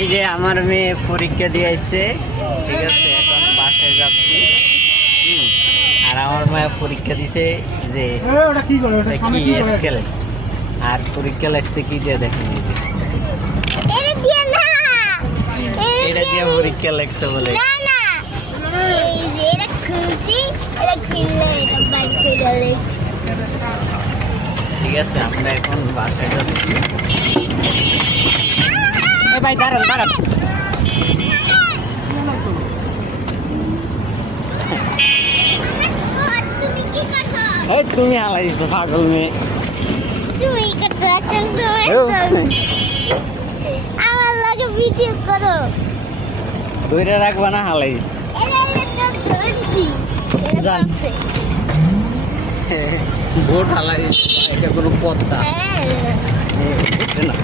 এই যে আমার মেয়ে পরীক্ষা দিয়ে আসছে, ঠিক আছে, এখন বাসায় যাচ্ছি। আর আমার মায়ের পরীক্ষা দিছে যে কি স্কেল, আর পরীক্ষা লাগছে কি দিয়ে দেখেন, এই যে এটা দিয়ে পরীক্ষা লাগছে বলে। ঠিক আছে, আমরা এখন বাসায় যাচ্ছি। ভাই দাঁড়ান দাঁড়ান, তুমি হালাইছো পাগল মেয়ে। আমার লাগে ভিডিও করো, ধরে রাখবা না, হালাইস জান ভোট হালাইস, এটা কোনো পদ্মা না।